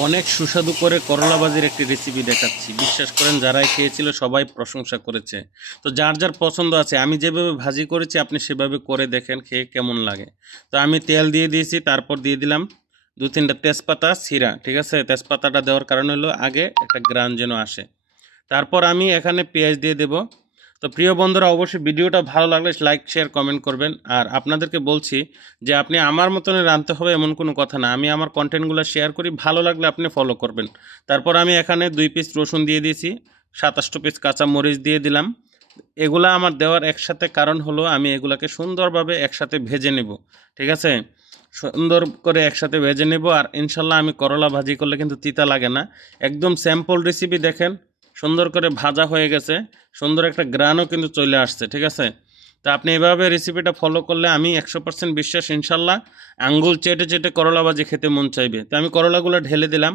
অনেক সুস্বাদু করে করলা ভাজির একটি রেসিপি দেখাচ্ছি। বিশ্বাস করেন যারাই খেয়েছিল সবাই প্রশংসা করেছে। তো যার যার পছন্দ আছে, আমি যেভাবে ভাজি করেছি আপনি সেভাবে করে দেখেন খেয়ে কেমন লাগে। তো আমি তেল দিয়ে দিয়েছি, তারপর দিয়ে দিলাম 2-3টা তেজপাতা ছিঁড়া। ঠিক আছে, তেজপাতাটা দেওয়ার কারণ হলো আগে একটা গ্রান যেন আসে। তারপর আমি এখানে পেঁয়াজ দিয়ে দেব। তো প্রিয় বন্ধুরা, অবশ্যই ভিডিওটা ভালো লাগলে লাইক শেয়ার কমেন্ট করবেন। আর আপনাদেরকে বলছি যে আপনি আমার মতনই রাঁধতে হবে এমন কোনো কথা না, আমি আমার কন্টেন্টগুলো শেয়ার করি, ভালো লাগলে আপনি ফলো করবেন। তারপর আমি এখানে 2 পিস রসুন দিয়ে দিয়েছি, 27 পিস কাঁচা মরিচ দিয়ে দিলাম। এগুলা আমার দেওয়ার একসাথে কারণ হলো আমি এগুলাকে সুন্দরভাবে একসাথে ভেজে নেব। ঠিক আছে, সুন্দর করে একসাথে ভেজে নেব। আর ইনশাল্লাহ আমি করলা ভাজি করলে কিন্তু তিতা লাগে না। একদম স্যাম্পল রেসিপি দেখেন, সুন্দর করে ভাজা হয়ে গেছে, সুন্দর একটা গ্রানও কিন্তু চলে আসছে। ঠিক আছে, তো আপনি এভাবে রেসিপিটা ফলো করলে আমি 100% বিশ্বাস ইনশাল্লাহ আঙ্গুল চেটে চেটে করলা ভাজি খেতে মন চাইবে। তো আমি করলাগুলো ঢেলে দিলাম।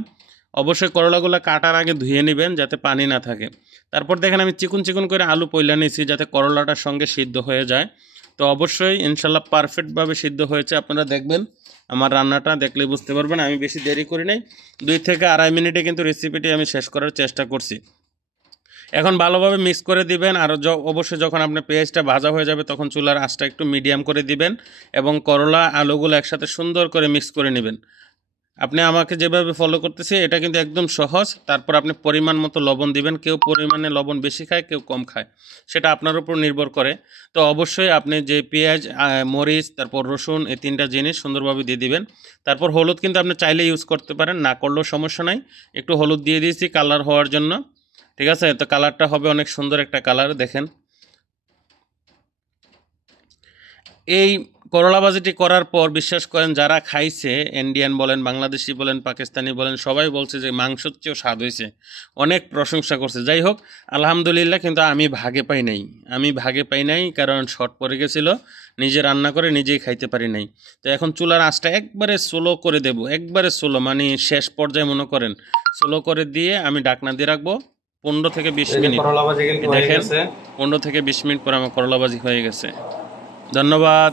অবশ্যই করলাগুলো কাটার আগে ধুয়ে নেবেন যাতে পানি না থাকে। তারপর দেখেন আমি চিকন চিকন করে আলু পয়লা নিয়েছি যাতে করলাটার সঙ্গে সিদ্ধ হয়ে যায়। তো অবশ্যই ইনশাল্লাহ পারফেক্টভাবে সিদ্ধ হয়েছে। আপনারা দেখবেন, আমার রান্নাটা দেখলে বুঝতে পারবেন আমি বেশি দেরি করি নাই। 2 থেকে 2.5 মিনিটে কিন্তু রেসিপিটি আমি শেষ করার চেষ্টা করছি। এখন ভালোভাবে মিক্স করে দিবেন। আর অবশ্যই যখন আপনার পেঁয়াজটা ভাজা হয়ে যাবে তখন চুলার আঁচটা একটু মিডিয়াম করে দিবেন এবং করলা আলুগুলো একসাথে সুন্দর করে মিক্স করে নেবেন। আপনি আমাকে যেভাবে ফলো করতেছি এটা কিন্তু একদম সহজ। তারপর আপনি পরিমাণ মতো লবণ দিবেন। কেউ পরিমাণে লবণ বেশি খায়, কেউ কম খায়, সেটা আপনার উপর নির্ভর করে। তো অবশ্যই আপনি যে পেঁয়াজ, মরিচ, তারপর রসুন, এই 3টা জিনিস সুন্দরভাবে দিয়ে দিবেন। তারপর হলুদ কিন্তু আপনি চাইলে ইউজ করতে পারেন, না করলেও সমস্যা নাই। একটু হলুদ দিয়ে দিয়েছি কালার হওয়ার জন্য। ঠিক আছে, তো কালারটা হবে অনেক সুন্দর একটা কালার দেখেন। এই করলা ভাজিটি করার পর বিশ্বাস করেন যারা খাইছে, ইন্ডিয়ান বলেন, বাংলাদেশি বলেন, পাকিস্তানি বলেন, সবাই বলছে যে মাংসর চেয়েও স্বাদ হয়েছে, অনেক প্রশংসা করছে। যাই হোক, আলহামদুলিল্লাহ, কিন্তু আমি ভাগে পাই নাই। কারণ শর্ট পড়ে গেছিলো, নিজে রান্না করে নিজেই খাইতে পারি নাই। তো এখন চুলার আঁচটা একবারে স্লো করে দেব, একবারে স্লো, মানে শেষ পর্যায়ে মনে করেন স্লো করে দিয়ে আমি ঢাকনা দিয়ে রাখবো 15 থেকে 20 মিনিট। করলা ভাজি কিন্তু হয়ে দেখেন গেছে। 15 থেকে 20 মিনিট পর আমার করলা ভাজি হয়ে গেছে। ধন্যবাদ।